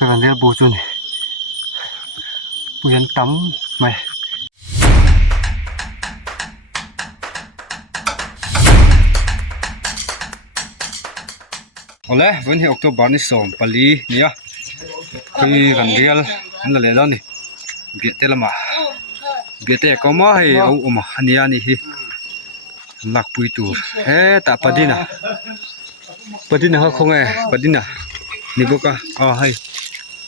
cái vấn đề bù chun bù dân tắm mày oleh vẫn hiệu October ni som pali nia khi gần real anh là lẽ đó nè biệt thế là mà biệt thế có mà hay ô mà nia nè hi lạc bùi tù ê tạ padina hơi không nghe padina nè bố ca hay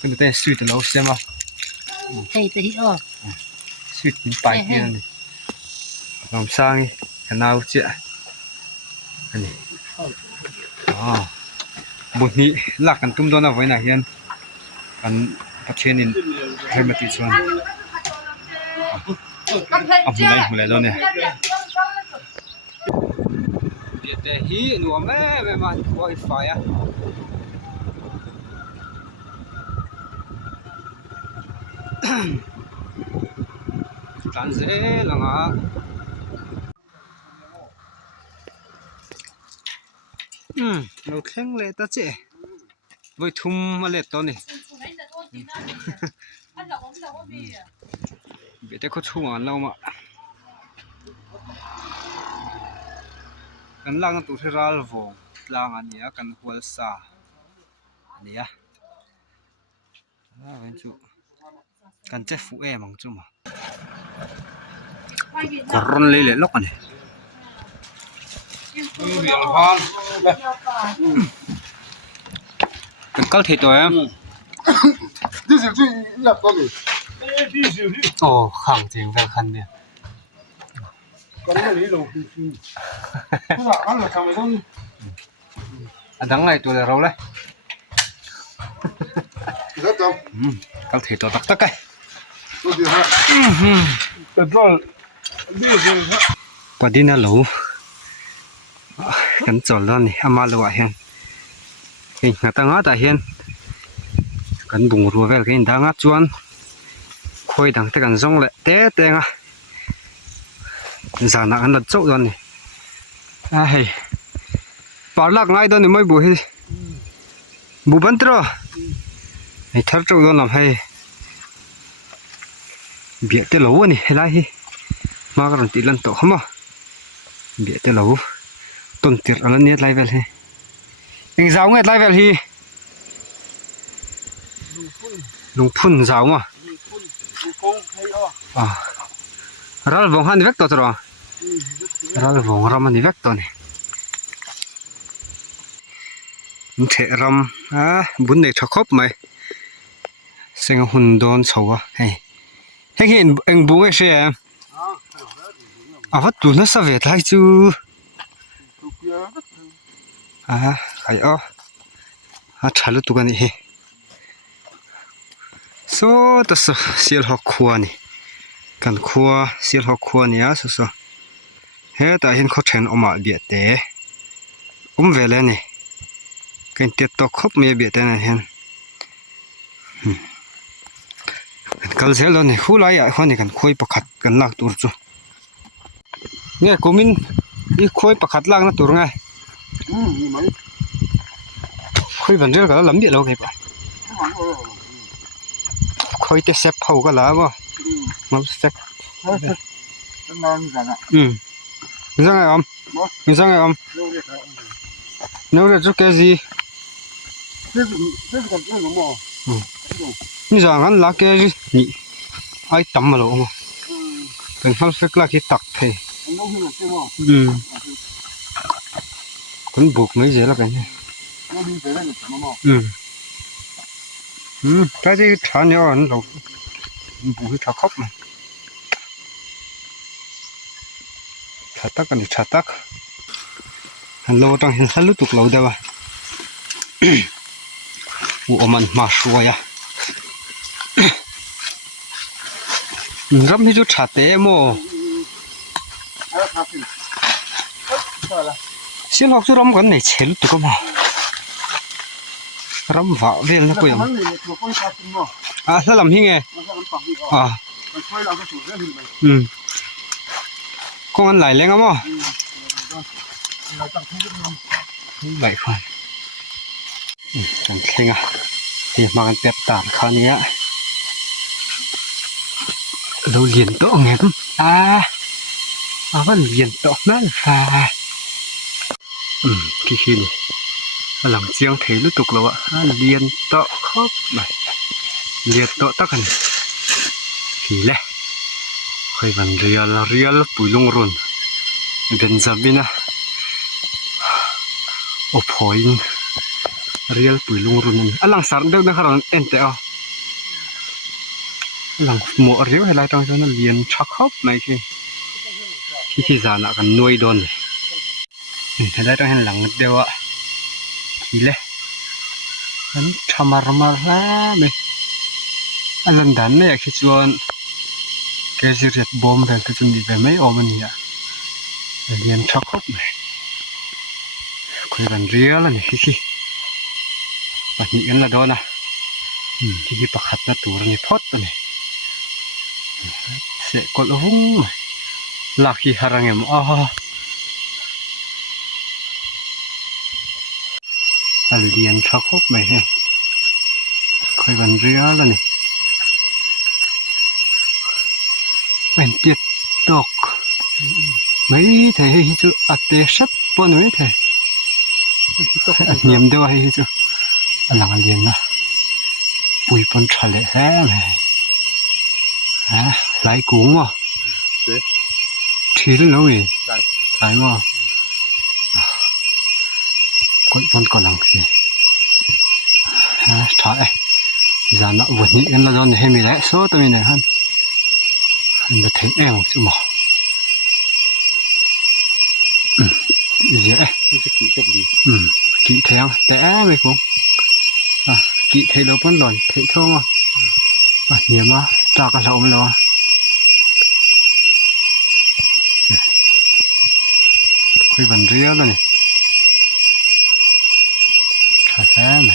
cái tên suy từ lâu xem không hay từ đó suy đến bài kia này làm sang đi cái nào chị này một nhị lạc cần tung đó là với này hiền cần phát triển nên hơi mất tiền hôm nay đó nè để hi nụ mẹ mà wifi á tan dễ là ngã nó khen lệ ta chứ với thùng mà lệ to này biết thế có thùng ăn lâu mà kan lang tu ral vo lang ania kan hual sa ania ven chu kan che fu mang chu ma koron le le lok ani kan kal the to em đi siêu thị nhập có gì đi siêu thị khẳng tiếng ra khăn nè con cái lý đồ cái là ăn là thằng mày không đắng này tôi là rau đấy rất tốt các thể to tắc tắc cái tôi đi ha cái đó đi siêu thị qua đi na lẩu cắn chọn lên này ama lẩu hen cái ngã ta ngã ta hen cắn bùng rùa về cái đá ngã chuan khôi đằng tới cắn rong lại té té ngã giả nặng ăn lật chốc rồi này ai bảo lạc ngay đó này mới bùi bù bắn trâu này thắt trâu đó làm hay bịa tới lẩu này hay lai mà còn tí lần tổ không à bịa tới lẩu tuần tiệt ở lần nhất lai về hay anh giáo nghe lai về thì lùng phun giáo mà ra là vòng han vector rồi ra là vòng ram han vector này thể ram bún này cho khóc mày xem hồn đòn sầu hay hiện anh bố cái xe vắt tụi nó sao về thay chứ hay trả lúc tụi cái này số đó số siêu học khoa nàyกันครัวเสียหอกครัวเนี่ยสุดๆเฮ้แต่เห็นเขาเทรนออกมาเบียดเตะเวลานี่กันเตียตครบมีเบียดเตะนะเห็นกันเสียแล้วนี่คู่ไรอ่ะคนนี้กันคุยประคัดกันลากตัวจุเนี่ยกูมินนี่คุยประคัดลากนะตัวไงคุยบันเรื่องกันแล้วล้ำเบียดเราไงปะคุยแต่เซฟเขาก็แล้ววะมันเซ็กsao ngày ông sao ngày ông nấu được chút cái gì như giờ ăn lá cái gì nhỉ ai tắm mà lộ mà cần phải phết là cái tắc thế cũng buộc mấy gì là cái này cái gì thả nhau ăn lẩu bùi thả khóc mà thả tắc cái này thả tắc hành lâu trong hình 살로 tục lâu đâu à ủa mình mà xuôi à rắm hết chút thả té mồ xin học chút rắm cái này chế lúc tụi mà rắm vạo viên nó quên sao làm hình nghe con ăn lại lên không à bảy khoản chẳng khen à thì màกันเต็บตามคราวนี้เราเรียนโต๊ะไงมั้งว่าเรียนโต๊ะนั่นขี้นี่หลังเสียงเทลุตุกแล้วเรียนโต๊ะครบมาเรียนโต๊ะตักกันผีแหละค่อยวันเรียลปุ๋ยลงรุนเป็นจำบินะโอ้พอยเรียลปุ๋ยลงรุนหลังสารเดิมนะครับเอ็นเตอหลังหมวเรียวให้ไรตรงนั้นเรียนชักครบไหมขี้จานะกันน่วยโดนให้ไรตรงนั้นหลังเดียวผีแหละนั้นทำมาแล้วไหมอันนั้นดันเนี่ยคิดว่าแกจะเรียกบอมกันที่จะมีแบบไม่ออกมันเนี่ยเรียนชักครบไหมคุยกันเรียแล้วนี่ขี้ปัจจุบันละโดนนะขี้ประคัดนะตัวนี่พอดตัวนี่เสกกดหุ้งหลักขี้หารังเอ็มเรียนชักครบไหมเฮ้คุยกันเรียแล้วนี่เป็นเจ็ดดอกไม่เท่ฮิจูอัตเตชับปนไม่เท่เนียมด้วยฮิจูหลังเรียนนะปุยปนทะเลแห้งไหลกุ้งอ่ะทีละน้อยไหลมั้งกดปนก่อนหลังสิถ่ายจานวันนี้กันแล้วตอนนี้ให้มีแล้วโซ่ตัวนี้นะฮันจะเทเองจุ๊มเยอะกี่เทียงแต่ไม่คงกี่เทเราเพิ่นหล่นเทเท่ามาเหี้ยมาจากกระเราไม่รอคุยวันเรียวแล้วนี่ขาแท้ไหม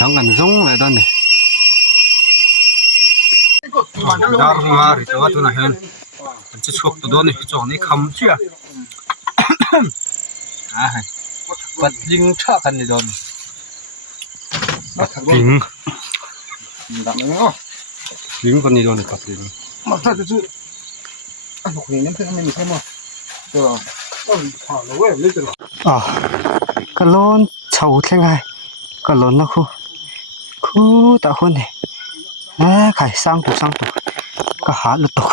ทั้งกันส่งเลยตอนนี้ดาร์มาริตัวตัวนั้นจะชกตัวโดนนี่จงนี่คำเชื่อปัดยิงชากันนี่โดนปัดยิงคนนี้โดนปัดยิงมาถ้าจะซื้ออันนี้นั่นเป็นไม่มีใช่ไหมเดี๋ยวต้องผ่านแล้วเว้ยไม่เจอก็ล้นเฉาแค่ไงก็ล้นนะคู่ตาคนนี่ไข่สร้างตัวก็หาลุตก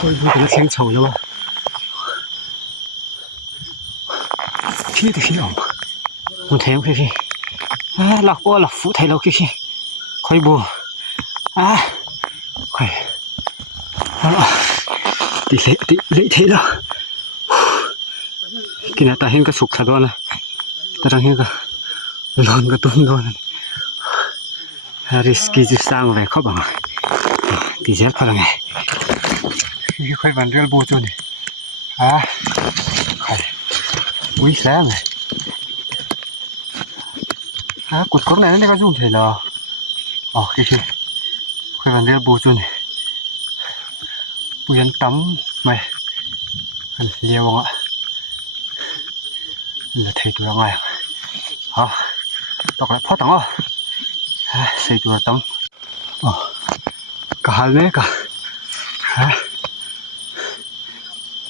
มันเป็นเสียงเฉาแล้ววะขี้ตัวขี้ออกมันแทงพี่หลักว่าหลักฟุตไทยเราขี้ค่อยบัวค่อยติเละเทแล้วกินแต่เห็นก็สุกสะดวกนะแต่ทางเห็นก็ร้อนก็ตุ้มโดนriskyจะสร้างไว้เขาบังตีเจ็บพลังไงค่อยวันเรียลบูจูนี่ค่อยอุ้ยแซ่บเลยกดกดไหนนั่นก็ยุ่งเถอะล่ะขี้ค่อยวันเรียลบูจูนี่ปูยันตั้มไม่เลี้ยวอ่ะแล้วเทตัวยังไงตกแล้วพอตั้งใส่ตัวตั้มกะหันเลยกะ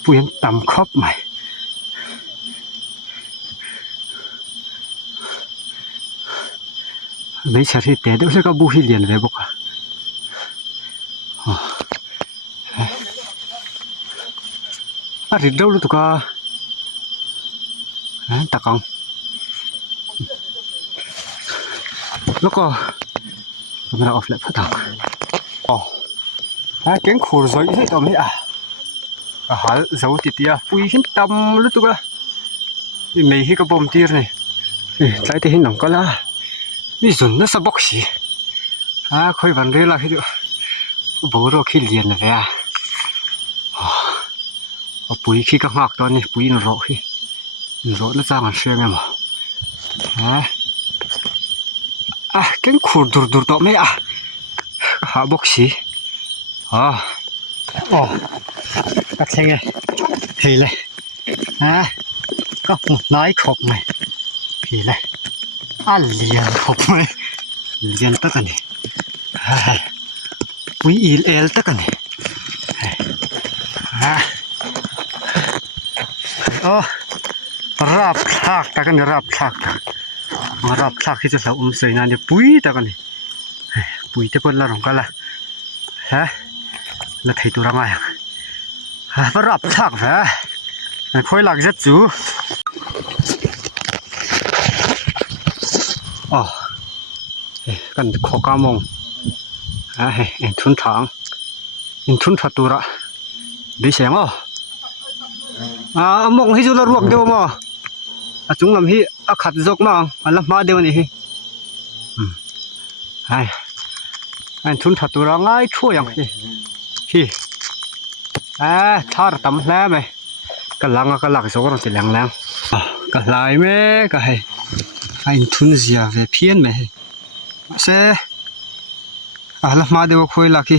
ปูยันตั้มครบไหมไม่ใช่ที่แต่เดี๋ยวก็บุหิเลียนเลยบอกริดเดาลูกก็ตะกังแล้วก็มันเอาออกแล้วพอตังเก่งขูดซอยใช่ตัวนี้หาเสาติดปุยหินต่ำลูกก็ไม่ให้กระบอมตีนี่ใช้ที่หินหนังก็ละนี่ส่วนนั้นสะบกสิค่อยวันเรียละที่ดูบัวเราขี้เลียนเลยปุยขี้ก็หักตอนนี้ปุยนรกขี้นรกแล้วจ้ามันเชื่อไงมั้งเก่งขูดดูต่อไม่หาบกสิตักเชงไงเฮ้ยเลย ก็น้อยขบไหมพี่เลยเลียนขบไหมเลียนตะกันนี่ปุยอีเอลตะกันนี่รับทักตะกันรับทักมารับทักที่จะสาวสวยนั่นเนี่ยปุยตะกันนี่ปุยจะเปิดละหรอกกันละแล้วที่ตัวเราไงรับทักค่อยหลักจะจูกันขอกามงทุนทางทุนถัดตัวละได้เสียงมงให้จุลรวกเดียวมั้งจุงลำฮีขัดจกมั้งลำมาเดียวนี่ทุนถัดตัวละง่ายช่วยอย่างฮีทาร์ตำแล้วไหมก็ลังก็หลักจกเราจะแรงก็ลายไหมก็ให้ทุนเสียไปเพี้ยนไหมเซ่ลำมาเดียวคุยหลักฮี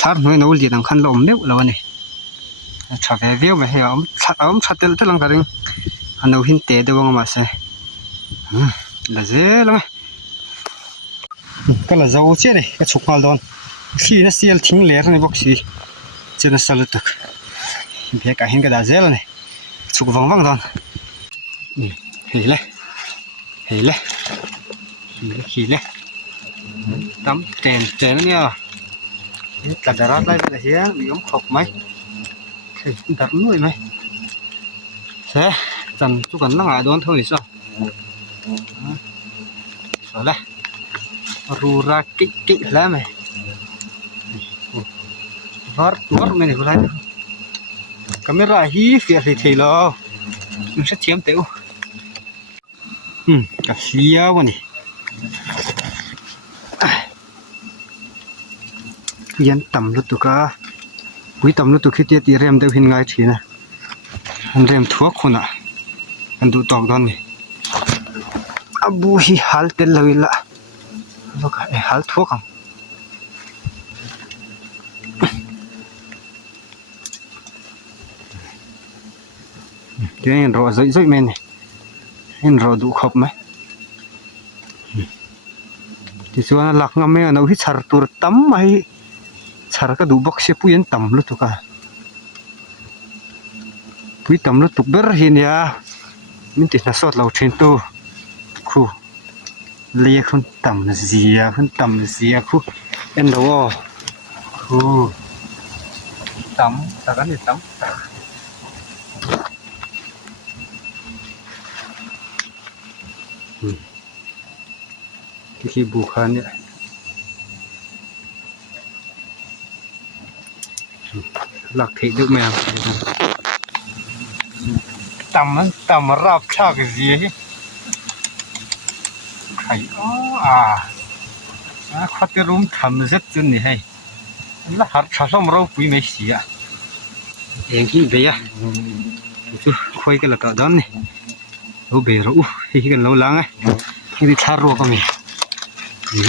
ทาร์หน่วยนู้นดีดังขันลมเดียวแล้วนี่ชาวเวียวไหมเหรอชัดเตลังกันเองอันนู้นหินเตะเดียวกันมาเซ่แล้วเจ้าไหมก็แล้วจะเอาเจ้าเลยก็ชุกมาลอนขี้น่ะเสียทิ้งเหลือในบ็อกซี่เจ้าน่ะสลัดตึกเพียงก็เห็นก็ได้เจ้าเลยชุกวังดอนเฮ้ยเลยขี้เลยตั้มเจนเนี่ยตัดร้านได้เลยเฮียมีขบไหมดับนุ่ยไหมเซ่จันทุกคนนั่งโดนเท่านี้สิสวยเลยรูรากิ๊กแล้วไหมวัดไม่ได้กูเลยก็ไม่ร้ายฮีเสียทีๆแล้วมันจะเทียมเตี้ยวกับเลี้ยววันนี้ยันต่ำลุตุกะปุยต่ำลุตุคิดตีเรียมเดียวหินง่ายทีนะอันเรียมทั่วคนอันดูตอกตอนนี้บูฮีฮัลเตลเลยละลูกฮัลทั่วกันเดี๋ยวเห็นรอใจไหมเนี่ยเห็นรอดูขบไหมที่ส่วนหลักงามไหมเราฮิชาร์ตัวตั้มไหมชาร์ก็ดูบักเชปุยันต่ำลุตุกะปุยต่ำลุตุกเบอร์เฮียมินติดน่าสดเราเชนโตคูเลี้ยคนต่ำเสียคูเอ็นโดคูต่ำแต่กันนี่ต่ำที่บุคคลเนี่ยหลักที่ดึกแมวต่ำรับชากเสียใครขัดรุ่มทำเสร็จจนนี่ให้แล้วหัดชาส้มเราปุยไม่เสียเองที่เบียจุคุยกันแล้วก็ดอนนี่เราเบียเราที่กันเราล้างไงที่ทารัวก็มี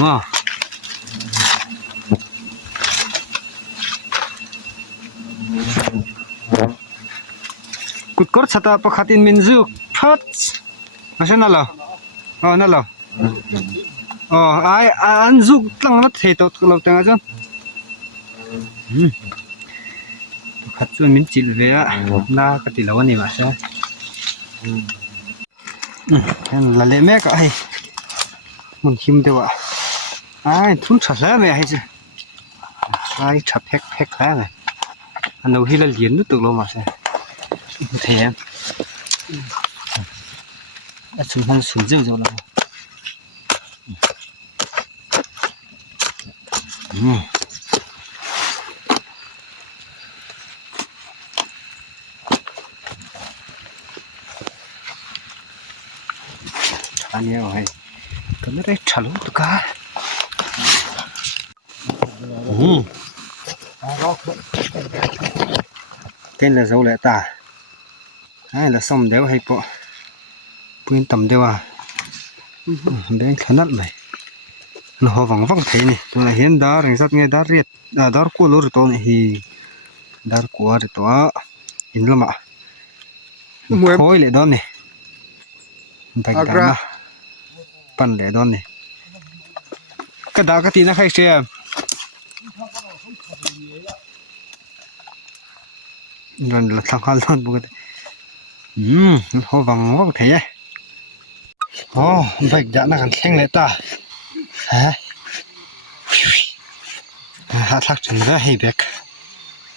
ว้ากุดกอดสตาปะขัดอินมินซุกพัดมาเช่นนั่นเหรอนั่นเหรออันซุกตั้งนัดเหตุเราแต่งอาจารย์ขัดส่วนมินจิลเวียน่ากติลาวันนี้มาใช่ละเล่แม่ก็ไอ้มันหิมเดียวทุนชัดแล้วไหมไอ้จ้ะชัดแพ็คแล้วไงอันนู้นที่เราเรียนนึกตัวเรามาใช่เทียมชุนพันสุดเจ้าแล้วอันนี้เอาให้ก็ไม่ได้ฉลุตุกะเต้นแล้วเจ้าแหละตาแล้วซ่อมเดี๋ยวให้ปะปืนต่ำเดียวเด้งขนาดไหนเราฟังเทนี่ตัวไหนเห็นดาร์สัตว์ไงดาร์เรียดดาร์กูรู้ตัวนี่ดาร์กูรู้ตัวอินละมา Muem. Khối lệ đó nè. Bạch Agra. đá nó. Pan lệ đó nè. Cái đá cái tí nó khai xe. Rồi là thằng khăn luôn bố cái. Hô vàng vóc thế ấy. Bạch đá nó gần xanh lệ ta. Hả? Hát lắc chân ra hay bẹc.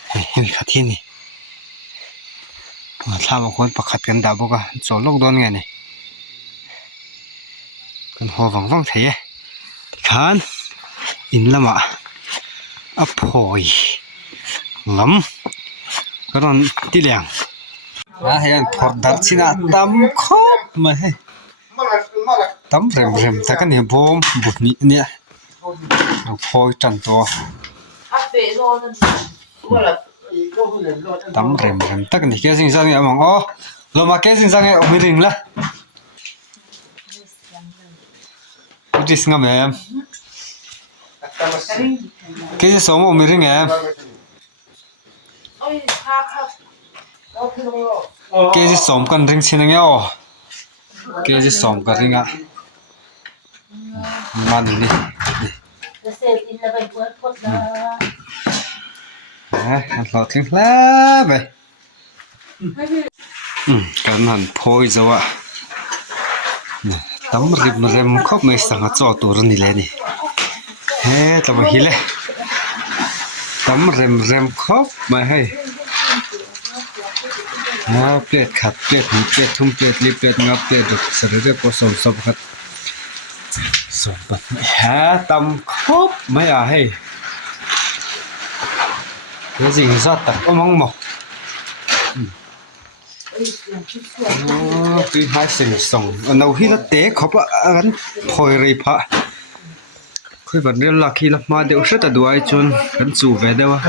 Hay khát thiên nè. Thả một con bạc khát gần đá bố cả. Chỗ lốc đôn nghe nè. Còn hô vàng vóc thế ấy. Khán. In lắm ạ. Ấp hồi. Lắm. Cái đó tí làng. Hay anh phọt đặt xin ạ. Tắm khóc mà hay. Tắm rèm ta cái này bom bột nhị nè. Nó phôi trần to. Tắm rèm ta cái này kia sinh ra nghe mong ó. Lo mà kia sinh ra nghe ông mới rình là. Cái gì ngâm em. Cái gì sống ông mới rình em. Cái gì sống cần rình xin nghe ó. Cái gì sống cần rình ạ. Mà đi. Ăn lọt thêm lá vậy. Cái này phôi rồi ạ. Tắm rìm khóc mấy sáng cho tổ rồi nè nè. Hết tao mà hí lệ. Tắm rìm khóc mà hay. Plate khát, plate hú, plate thum, plate li, plate ngập, plate được sờ được có sồn sập khát. Sồn bật mẹ tắm khóc mấy à hay. Cái gì ra tật có mong mọc. Tuy hai sinh sống nấu hi nó té khóc gắn phôi rì phá. Khơi vật nên là khi là mà đều rất là đuổi chun gắn chủ về đâu.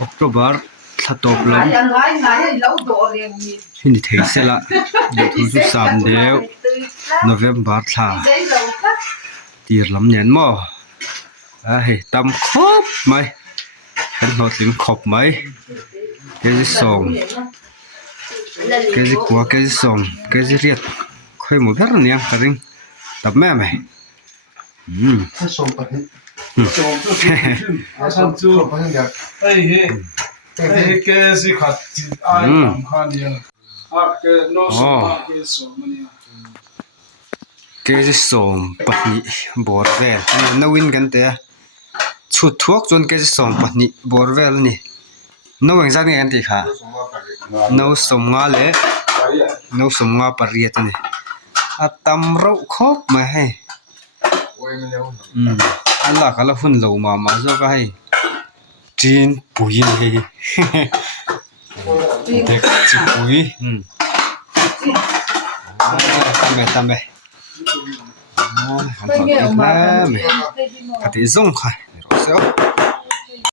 October thật tốt lắm. Hình thấy sẽ là để thu giúp sắm đều. November thả. Tiệt lắm nhẫn mò. Hey tâm khóc mày. Cái nó tiếng khóc mấy cái gì sòng cái gì quá cái gì sòng cái gì riết khơi một rất là niềm cả rinh tập mẹ mày cái gì sòng bật nhị bột về nó win gần thế chút thuốc chôn cái sòng bật nhị bột về luôn nè nấu bằng rang anh thì khá nấu sòng ngà lẽ nấu sòng ngà pariet này tâm rau khóc mà hay anh là khá là phun dầu mà do cái hay chín bùi này đẹp chín bùi tam bè cái gì giống khai rồi sao